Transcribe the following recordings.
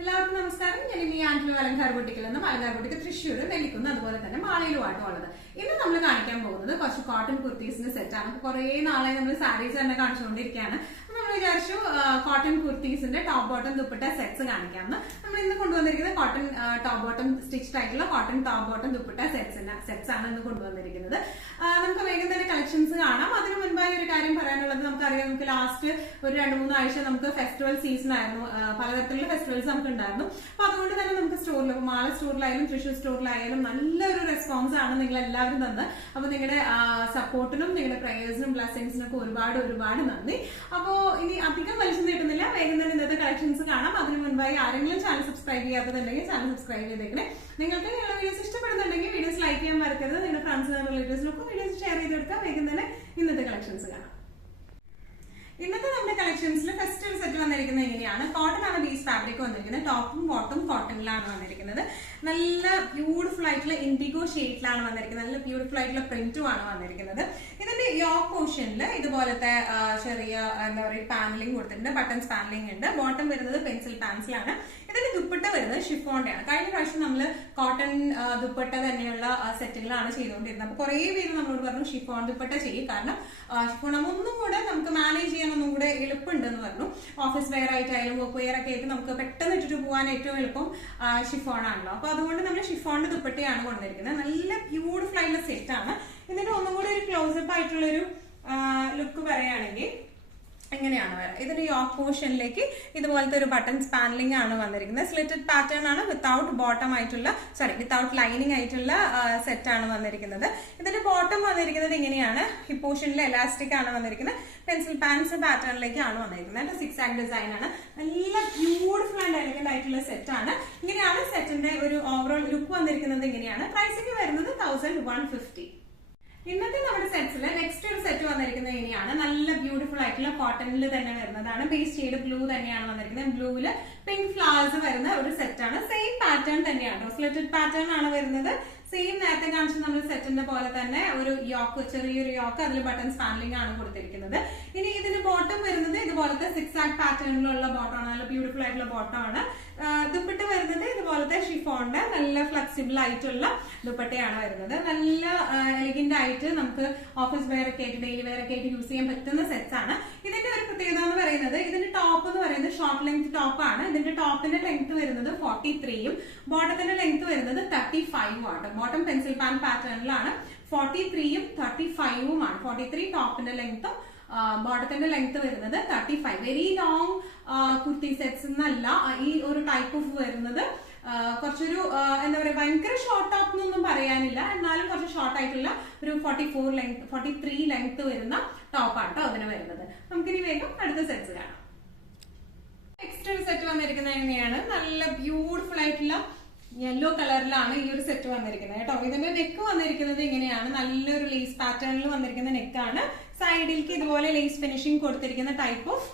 എല്ലാവർക്കും നമസ്കാരം. ഞാൻ ഇനി ആൻഡ്ലു അലങ്കാർ ബുട്ടിക്കിൽ നിന്നും അലങ്കാർ ബുട്ടിക്ക് തൃശ്ശൂർ, നെല്ലിക്കുന്ന്, അതുപോലെ തന്നെ മാളയിലുമായിട്ടും ഉള്ളത്. ഇന്ന് നമ്മൾ കാണിക്കാൻ പോകുന്നത് കുറച്ച് കോട്ടൺ കുർത്തീസിന്റെ സെറ്റാണ്. കുറെ നാളെ നമ്മൾ സാരീസ് തന്നെ കാണിച്ചുകൊണ്ടിരിക്കുകയാണ്. നമ്മൾ വിചാരിച്ചു കോട്ടൺ കുർത്തീസിന്റെ ടോപ്പ് ബോട്ടം ദുപ്പട്ട സെറ്റ്സ് കാണിക്കാമെന്ന്. നമ്മൾ ഇന്ന് കൊണ്ടുവന്നിരിക്കുന്നത് കോട്ടൺ ടോപ്പ് ബോട്ടം സ്റ്റിച്ച്ഡ് ആയിട്ടുള്ള cotton top bottom dupatta sets ആണ് ഇന്ന് കൊണ്ടുവന്നിരിക്കുന്നത്. നമുക്ക് വേഗം തന്നെ കളക്ഷൻസ് കാണാം. അതിനു മുൻപായി ഒരു കാര്യം പറയാനുള്ളത്, നമുക്കറിയാം നമുക്ക് ലാസ്റ്റ് ഒരു 2-3 ആഴ്ച നമുക്ക് ഫെസ്റ്റിവൽ സീസൺ ആയിരുന്നു. പലതരത്തിലുള്ള ഫെസ്റ്റിവൽസ് നമുക്ക് ഉണ്ടായിരുന്നു. അപ്പൊ അതുകൊണ്ട് തന്നെ നമുക്ക് സ്റ്റോറിൽ, മാള സ്റ്റോറിലായാലും തൃശ്ശൂർ സ്റ്റോറിലായാലും നല്ലൊരു റെസ്പോൺസ് ആണ് നിങ്ങൾ എല്ലാവരും തന്നത്. അപ്പൊ നിങ്ങളുടെ സപ്പോർട്ടിനും നിങ്ങളുടെ പ്രയേഴ്സിനും ബ്ലെസ്സിങ്സിനും ഒക്കെ ഒരുപാട് നന്ദി. അപ്പോ ഇനി അധികം വലിച്ചു നീട്ടുന്നില്ല, വേഗം തന്നെ ഇന്നത്തെ കളക്ഷൻസ് കാണാം. അതിന് മുൻപായി ആരെങ്കിലും ചാനൽ സബ്സ്ക്രൈബ് ചെയ്യാത്തതുണ്ടെങ്കിൽ ചാനൽ സബ്സ്ക്രൈബ് ചെയ്തേക്കണേ. നിങ്ങൾക്ക് നിങ്ങളുടെ വീഡിയോസ് ഇഷ്ടപ്പെടുന്നുണ്ടെങ്കിൽ വീഡിയോസ് ലൈക്ക് ചെയ്യാൻ മറക്കരുത്. നിങ്ങളുടെ ഫ്രണ്ട്സിനും റിലേറ്റീവ്സിനൊക്കെ വീഡിയോസ് ഷെയർ ചെയ്തെടുക്കാം. വേഗം തന്നെ ഇന്നത്തെ കളക്ഷൻസ് കാണാം. ഇന്നത്തെ നമ്മുടെ കളക്ഷൻസിൽ ഫസ്റ്റ് ഒരു സെറ്റ് വന്നിരിക്കുന്നത് എങ്ങനെയാണ്? കോട്ടൺ ആണ് ബേസ് ഫാബ്രിക് വന്നിരിക്കുന്നത്. ടോപ്പും ബോട്ടും കോട്ടണിലാണ് വന്നിരിക്കുന്നത്. നല്ല ബ്യൂട്ടിഫുൾ ആയിട്ടുള്ള ഇൻഡിഗോ ഷെയ്ഡിലാണ് വന്നിരിക്കുന്നത്. നല്ല ബ്യൂട്ടിഫുൾ ആയിട്ടുള്ള പ്രിന്റും ആണ് വന്നിരിക്കുന്നത്. ഇതിന്റെ യോക്ക് പോർഷനിൽ ഇതുപോലത്തെ ചെറിയ എന്താ പറയുക പാനലിംഗ് കൊടുത്തിട്ടുണ്ട്. ബട്ടൺസ് പാനലിംഗ് ഉണ്ട്. ബോട്ടം വരുന്നത് പെൻസിൽ പാൻസിലാണ്. ഇതിന്റെ ദുപ്പട്ട വരുന്നത് ഷിഫോണിന്റെ ആണ്. കഴിഞ്ഞ പ്രാവശ്യം നമ്മൾ കോട്ടൺ ദുപ്പട്ട തന്നെയുള്ള സെറ്റുകളാണ് ചെയ്തുകൊണ്ടിരുന്നത്. അപ്പൊ കുറെ പേര് നമ്മളോട് പറഞ്ഞു ഷിഫോൺ ദുപ്പട്ട ചെയ്യും, കാരണം ഷിഫോൺ ഒന്നും കൂടെ നമുക്ക് മാനേജ് ചെയ്യാൻ ഒന്നും കൂടെ എളുപ്പമുണ്ടെന്ന് പറഞ്ഞു. ഓഫീസ് വെയർ ആയിട്ടായാലും വർക്ക് വെയർ ഒക്കെ ആയിട്ട് നമുക്ക് പെട്ടെന്ന് ഇട്ടിട്ട് പോകാൻ ഏറ്റവും എളുപ്പം ഷിഫോൺ ആണല്ലോ. അപ്പൊ അതുകൊണ്ട് നമ്മൾ ഷിഫോണിന്റെ ദുപ്പട്ടയാണ് കൊണ്ടിരിക്കുന്നത്. നല്ല ബ്യൂട്ടിഫുൾ ആയിട്ടുള്ള സെറ്റ് ആണ്. ഇതിന്റെ ഒന്നും കൂടെ ഒരു ക്ലോസപ്പ് ആയിട്ടുള്ള ഒരു ലുക്ക് പറയുകയാണെങ്കിൽ എങ്ങനെയാണ് വരാം? ഇതിന്റെ യോക്ക് പോർഷനിലേക്ക് ഇതുപോലത്തെ ഒരു ബട്ടൺസ് പാനലിംഗ് ആണ് വന്നിരിക്കുന്നത്. സ്ലിറ്റഡ് പാറ്റേൺ ആണ്, വിത്തൗട്ട് ലൈനിങ് ആയിട്ടുള്ള സെറ്റ് ആണ് വന്നിരിക്കുന്നത്. ഇതിന്റെ ബോട്ടം വന്നിരിക്കുന്നത് ഇങ്ങനെയാണ്. ഹിപ്പ് പോർഷനിൽ എലാസ്റ്റിക് ആണ് വന്നിരിക്കുന്നത്. പെൻസിൽ പാൻസ് പാറ്റേണിലേക്കാണ് വന്നിരിക്കുന്നത്. 6 ആക്ട് ഡിസൈൻ ആണ്. നല്ല ബ്യൂട്ടിഫുൾ ആൻഡ് എലഗന്റ് ആയിട്ടുള്ള സെറ്റ് ആണ്. ഇങ്ങനെയാണ് സെറ്റിന്റെ ഒരു ഓവറോൾ ലുക്ക് വന്നിരിക്കുന്നത്. ഇങ്ങനെയാണ്. പ്രൈസിംഗ് വരുന്നത് 1150. ഇന്നത്തെ നമ്മുടെ സെറ്റ്സിൽ നെക്സ്റ്റ് ഒരു സെറ്റ് വന്നിരിക്കുന്നത് ഇങ്ങനെയാണ്. നല്ല ബ്യൂട്ടിഫുൾ ആയിട്ടുള്ള കോട്ടണിൽ തന്നെ വരുന്നതാണ്. ബേസ് ഷെയ്ഡ് ബ്ലൂ തന്നെയാണ് വന്നിരിക്കുന്നത്. ബ്ലൂവില് പിങ്ക് ഫ്ലവേഴ്സ് വരുന്ന ഒരു സെറ്റ് ആണ്. സെയിം പാറ്റേൺ തന്നെയാണ്. സ്ലിറ്റഡ് പാറ്റേൺ ആണ് വരുന്നത്. സെയിം നേരത്തെ കാണിച്ച നമ്മൾ സെറ്റിന്റെ പോലെ തന്നെ ഒരു യോക്ക്, ചെറിയൊരു യോക്ക്, അതിൽ ബട്ടൺസ് പാനലിംഗ് ആണ് കൊടുത്തിരിക്കുന്നത്. ഇനി ഇതിന് ബോട്ടം വരുന്നത് ഇതുപോലത്തെ 6 ആക്ട് പാറ്റേണിലുള്ള ബോട്ടം ആണ്. നല്ല ബ്യൂട്ടിഫുൾ ആയിട്ടുള്ള ബോട്ടം ആണ്. ദുപ്പട്ട വരുന്നത് ഇതുപോലത്തെ ഷിഫോണിന്റെ നല്ല ഫ്ലെക്സിബിൾ ആയിട്ടുള്ള ദുപ്പട്ടയാണ് വരുന്നത്. നല്ല എലിഗന്റ് ആയിട്ട് നമുക്ക് ഓഫീസ് വെയർ ഒക്കെ ആയിട്ട്, ഡെയിലി വെയർ ഒക്കെ ആയിട്ട് യൂസ് ചെയ്യാൻ പറ്റുന്ന സെറ്റ്സ് ആണ്. ഇതിന്റെ ഒരു പ്രത്യേകത എന്ന് പറയുന്നത്, ഇതിന്റെ ടോപ്പ് എന്ന് പറയുന്നത് ഷോർട്ട് ലെങ്ത് ടോപ്പ് ആണ്. ഇതിന്റെ ടോപ്പിന്റെ ലെങ്ത് വരുന്നത് 43ഉം ബോട്ടത്തിന്റെ ലെങ്ത് വരുന്നത് 35ഉം ആണ്. ബോട്ടം പെൻസിൽ പാൻ പാറ്റേണിലാണ്. 43ഉം 35ഉം ആണ്. 43 ടോപ്പിന്റെ ലെങ്ത്തും ബോട്ടത്തിന്റെ ലെങ്ത് വരുന്നത് 35. വെരി ലോങ് കുർത്തി സെറ്റ്സ് എന്നല്ല ഈ ഒരു ടൈപ്പ് ഓഫ് വരുന്നത്. കുറച്ചൊരു എന്താ പറയുക, ഭയങ്കര ഷോർട്ട് ടോപ്പ് എന്നൊന്നും പറയാനില്ല, എന്നാലും കുറച്ച് ഷോർട്ട് ആയിട്ടുള്ള ഒരു 43 ലെങ്ത് വരുന്ന ടോപ്പാണ് കേട്ടോ അതിന് വരുന്നത്. നമുക്കിനി വേഗം അടുത്ത സെറ്റ്സ് കാണാം. നെക്സ്റ്റ് ഒരു സെറ്റ് വന്നിരിക്കുന്നത് എങ്ങനെയാണ്? നല്ല ബ്യൂട്ടിഫുൾ ആയിട്ടുള്ള യെല്ലോ കളറിലാണ് ഈ ഒരു സെറ്റ് വന്നിരിക്കുന്നത് കേട്ടോ. ഇതിന്റെ നെക്ക് വന്നിരിക്കുന്നത് ഇങ്ങനെയാണ്. നല്ലൊരു ലേസ് പാറ്റേണിൽ വന്നിരിക്കുന്ന നെക്കാണ്. സൈഡിലേക്ക് ഇതുപോലെ ലേസ് ഫിനിഷിംഗ് കൊടുത്തിരിക്കുന്ന ടൈപ്പ് ഓഫ്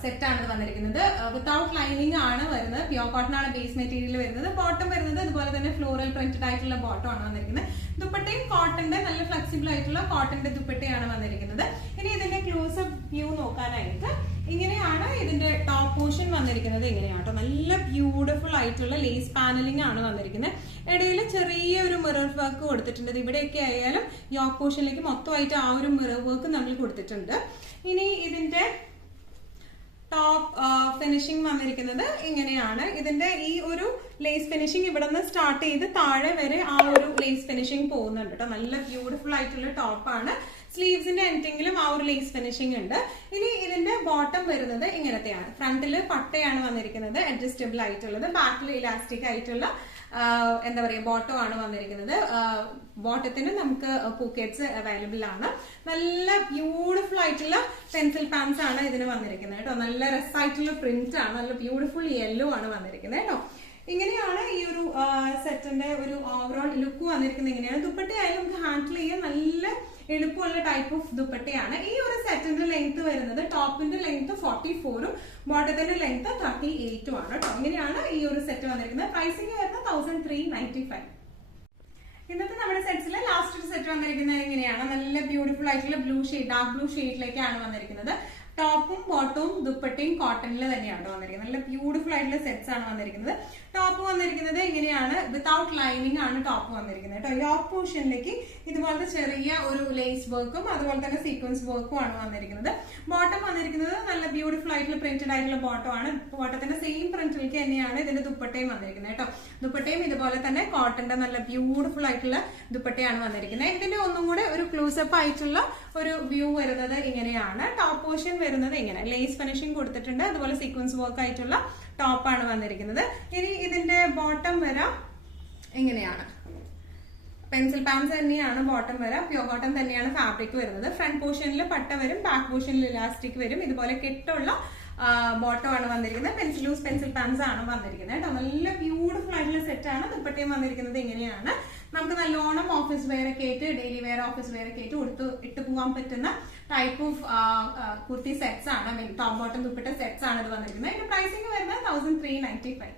സെറ്റ് ആണ് ഇത് വന്നിരിക്കുന്നത്. വിത്തൗട്ട് ലൈനിങ് ആണ് വരുന്നത്. പ്യോർ കോട്ടൺ ആണ് ബേസ് മെറ്റീരിയൽ വരുന്നത്. ബോട്ടം വരുന്നത് ഇതുപോലെ തന്നെ ഫ്ലോറൽ പ്രിന്റഡ് ആയിട്ടുള്ള ബോട്ടം ആണ് വന്നിരിക്കുന്നത്. ദുപ്പട്ടയും കോട്ടന്റെ നല്ല ഫ്ലെക്സിബിൾ ആയിട്ടുള്ള കോട്ടന്റെ ദുപ്പട്ടയാണ് വന്നിരിക്കുന്നത്. ഇനി ഇതിന്റെ ക്ലോസപ്പ് വ്യൂ നോക്കാനായിട്ട് ഇങ്ങനെയാണ് ഇതിന്റെ ടോപ്പ് പോർഷൻ വന്നിരിക്കുന്നത്. ഇങ്ങനെയാട്ടോ. നല്ല ബ്യൂട്ടിഫുൾ ആയിട്ടുള്ള ലേസ് പാനലിംഗ് ആണ് വന്നിരിക്കുന്നത്. ഇടയിൽ ചെറിയൊരു മിറർ വർക്ക് കൊടുത്തിട്ടുണ്ട്. ഇവിടെയൊക്കെ ആയാലും യോക്ക് പോർഷനിലേക്ക് മൊത്തമായിട്ട് ആ ഒരു മിറർ വർക്ക് നമ്മൾ കൊടുത്തിട്ടുണ്ട്. ഇനി ഇതിന്റെ ടോപ്പ് ഫിനിഷിംഗ് വന്നിരിക്കുന്നത് ഇങ്ങനെയാണ്. ഇതിന്റെ ഈ ഒരു ലേസ് ഫിനിഷിംഗ് ഇവിടെ നിന്ന് സ്റ്റാർട്ട് ചെയ്ത് താഴെ വരെ ആ ഒരു ലേസ് ഫിനിഷിംഗ് പോകുന്നുണ്ട് കേട്ടോ. നല്ല ബ്യൂട്ടിഫുൾ ആയിട്ടുള്ള ടോപ്പാണ്. സ്ലീവ്സിന്റെ എൻഡിങ്ങിലും ആ ഒരു ലേസ് ഫിനിഷിംഗ് ഉണ്ട്. ഇനി ഇതിന്റെ ബോട്ടം വരുന്നത് ഇങ്ങനത്തെയാണ്. ഫ്രണ്ടില് പട്ടയാണ് വന്നിരിക്കുന്നത്, അഡ്ജസ്റ്റബിൾ ആയിട്ടുള്ളത്. ബാക്കിൽ ഇലാസ്റ്റിക് ആയിട്ടുള്ള എന്താ പറയുക ബോട്ടം ആണ് വന്നിരിക്കുന്നത്. ബോട്ടത്തിന് നമുക്ക് പോക്കറ്റ്സ് അവൈലബിൾ ആണ്. നല്ല ബ്യൂട്ടിഫുൾ ആയിട്ടുള്ള പെൻസിൽ പാൻസ് ആണ് ഇതിന് വന്നിരിക്കുന്നത് കേട്ടോ. നല്ല രസമായിട്ടുള്ള പ്രിന്റ് ആണ്. നല്ല ബ്യൂട്ടിഫുൾ യെല്ലോ ആണ് വന്നിരിക്കുന്നത് കേട്ടോ. ഇങ്ങനെയാണ് ഈ ഒരു സെറ്റിന്റെ ഒരു ഓവറോൾ ലുക്ക് വന്നിരിക്കുന്നത്. ഇങ്ങനെയാണ്. ദുപ്പട്ടയായാലും നമുക്ക് ഹാൻഡിൽ ചെയ്യാൻ നല്ല എളുപ്പമുള്ള ടൈപ്പ് ഓഫ് ദുപ്പട്ടയാണ്. ഈ ഒരു സെറ്റിന്റെ ലെങ്ത് വരുന്നത് ടോപ്പിന്റെ ലെങ്ത് 44ഉം ബോട്ടത്തിന്റെ ലെങ്ത് 38ഉം ആണ് കേട്ടോ. ഇങ്ങനെയാണ് ഈ ഒരു സെറ്റ് വന്നിരിക്കുന്നത്. പ്രൈസിംഗ് വരുന്നത് 1395. ഇന്നത്തെ നമ്മുടെ സെറ്റ്സിലെ ലാസ്റ്റ് ഒരു സെറ്റ് വന്നിരിക്കുന്നത് എങ്ങനെയാണ്? നല്ല ബ്യൂട്ടിഫുൾ ആയിട്ടുള്ള ബ്ലൂ ഷെയ്ഡ്, ഡാർക്ക് ബ്ലൂ ഷെയ്ഡിലേക്കാണ് വന്നിരിക്കുന്നത്. ടോപ്പും ബോട്ടവും ദുപ്പട്ടയും കോട്ടണിൽ തന്നെയാണ് വന്നിരിക്കുന്നത്. നല്ല ബ്യൂട്ടിഫുൾ ആയിട്ടുള്ള സെറ്റ്സ് ആണ് വന്നിരിക്കുന്നത്. ടോപ്പ് വന്നിരിക്കുന്നത് ഇങ്ങനെയാണ്, വിത്തൗട്ട് ലൈനിങ് ആണ് ടോപ്പ് വന്നിരിക്കുന്നത് കേട്ടോ. യോക്ക് പോർഷനിലേക്ക് ഇതുപോലത്തെ ചെറിയ ഒരു ലേസ് വർക്കും അതുപോലെ തന്നെ സീക്വൻസ് വർക്കും ആണ് വന്നിരിക്കുന്നത്. ബോട്ടം വന്നിരിക്കുന്നത് നല്ല ബ്യൂട്ടിഫുൾ ആയിട്ടുള്ള പ്രിന്റഡ് ആയിട്ടുള്ള ബോട്ടം ആണ്. ബോട്ടത്തിന്റെ സെയിം പ്രിന്റിലേക്ക് തന്നെയാണ് ഇതിന്റെ ദുപ്പട്ടയും വന്നിരിക്കുന്നത് കേട്ടോ. ദുപ്പട്ടയും ഇതുപോലെ തന്നെ കോട്ടന്റെ നല്ല ബ്യൂട്ടിഫുൾ ആയിട്ടുള്ള ദുപ്പട്ടയാണ് വന്നിരിക്കുന്നത്. ഇതിന്റെ ഒന്നും കൂടെ ഒരു ക്ലോസപ്പ് ആയിട്ടുള്ള ഒരു വ്യൂ വരുന്നത് ഇങ്ങനെയാണ്. ടോപ്പ് പോർഷൻ വരുന്നത് ഇങ്ങനെ ലേസ് ഫിനിഷിംഗ് കൊടുത്തിട്ടുണ്ട്, അതുപോലെ സീക്വൻസ് വർക്ക് ആയിട്ടുള്ള ടോപ്പാണ് വന്നിരിക്കുന്നത്. ഇനി ഇതിന്റെ ബോട്ടം വരാം ഇങ്ങനെയാണ്, പെൻസിൽ പാൻസ് തന്നെയാണ് ബോട്ടം വരാം, പ്യൂർ കോട്ടൺ തന്നെയാണ് ഫാബ്രിക് വരുന്നത്. ഫ്രണ്ട് പോർഷനിൽ പട്ട വരും, ബാക്ക് പോർഷനിൽ ഇലാസ്റ്റിക് വരും, ഇതുപോലെ കെട്ടുള്ള ബോട്ടം ആണ് വന്നിരിക്കുന്നത്. പെൻസിൽ ലൂസ് പെൻസിൽ പാൻസ് ആണ് വന്നിരിക്കുന്നത് കേട്ടോ. നല്ല ബ്യൂട്ടിഫുൾ ആയിട്ടുള്ള സെറ്റ് ആണ്. ദുപ്പട്ടയും വന്നിരിക്കുന്നത് ഇങ്ങനെയാണ്. നമുക്ക് നല്ലോണം ഓഫീസ് വെയർ ഒക്കെ ആയിട്ട്, ഡെയിലി വെയർ ഓഫീസ് വെയർ ഒക്കെ ആയിട്ട് ഇട്ട് പോകാൻ പറ്റുന്ന ടൈപ്പ് ഓഫ് കുർത്തി സെറ്റ്സ് ആണ്, മീൻ ടോപ്പ് ബോട്ടം ദുപ്പട്ട സെറ്റ്സ് ആണ് ഇത് വന്നിരിക്കുന്നത്. ഇതിന്റെ പ്രൈസിംഗ് വരുന്നത് 1395.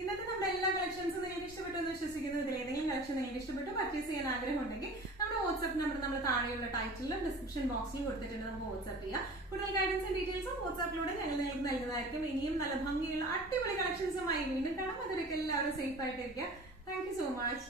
ഇന്നത്തെ നമ്മുടെ എല്ലാ കളക്ഷൻസും നിങ്ങൾക്ക് ഇഷ്ടപ്പെട്ടു എന്ന് വിശ്വസിക്കുന്നു. ഇതിൽ ഏതെങ്കിലും കളക്ഷൻ നിങ്ങൾക്ക് ഇഷ്ടപ്പെട്ടു പർച്ചേസ് ചെയ്യാൻ ആഗ്രഹം ഉണ്ടെങ്കിൽ നമ്മുടെ വാട്സ്ആപ്പ് നമ്പർ നമ്മൾ താഴെയുള്ള ടൈറ്റിലും ഡിസ്ക്രിപ്ഷൻ ബോക്സിലും കൊടുത്തിട്ടുണ്ട്, നമുക്ക് വാട്സ്ആപ്പ് ചെയ്യാം. കൂടുതൽ ഗൈഡൻസും ഡീറ്റെയിൽസും വാട്സ്ആപ്പിലൂടെ ഞങ്ങൾ നിങ്ങൾക്ക് നൽകുന്നതായിരിക്കും. ഇനിയും നല്ല ഭംഗിയുള്ള അടിപൊളി കളക്ഷൻസുമായി വീണ്ടും കാണാം. അതൊരിക്കലും എല്ലാവരും സേഫ് ആയിട്ടിരിക്കുക. Thank you so much.